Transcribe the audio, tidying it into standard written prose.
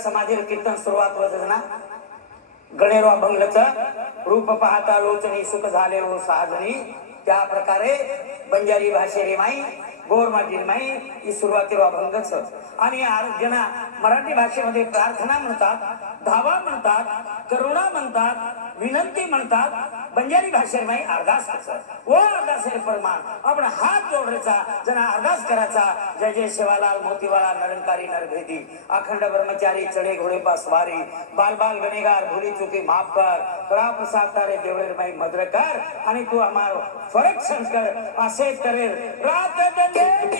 समाधीर कीर्तन सुरुवात होत ना गणेरो अभंगच रूप पाहता लोचनी सुख झाले हो साजनी त्या प्रकारे बंजारी भाषेरी माई गोर माझी माई ही सुरुवातीला अभंगच आणि ज्यांना मराठी भाषेमध्ये प्रार्थना म्हणतात धावा म्हणतात करुणा म्हणतात विनंती म्हणतात बंजारी भाषेत माई अरदास ओ अरदास परमान आपण हात जोडायचा जना अरदास करायचा जय जय शिवालाल मोतीवाला निरंकारी नरभेदी अखंड ब्रह्मचारी चढे घोडे पास वारी बाल बाल गणेगार भूली चुकी माफ कर करा प्रसाद तारे देवळे माई मद्र कर आणि तू आम्हाला फरक संस्कार असे करेल रात देवी